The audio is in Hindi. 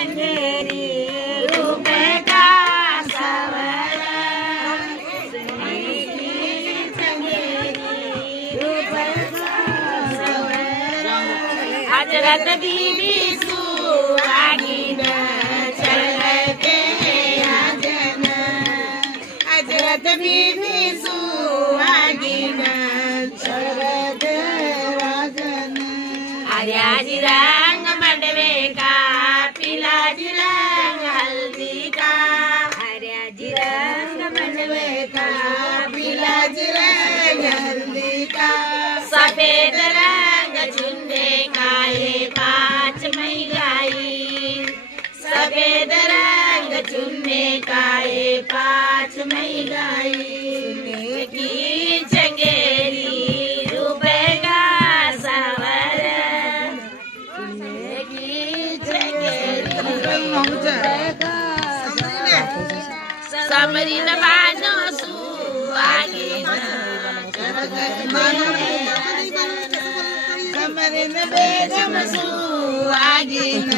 चंदेरी रूप का सवर हजरत बीबी सुहागिन चलते आजन हजरत बीबी सुहागिन चलते आजन हरिया जी रंग मंडवे का पीला जी रंग हल्दी का हरिया जी रंग मंडवे का पीला जी रंग हल्दी का सफेद रंग चुनने का ये 5 महंगाई सफेद रंग चुनने का ये 5 महंगाई की चंगेरी रुपए का सवर की चंगेरी समरी नवानो सुहागिन बेगम सुहागिन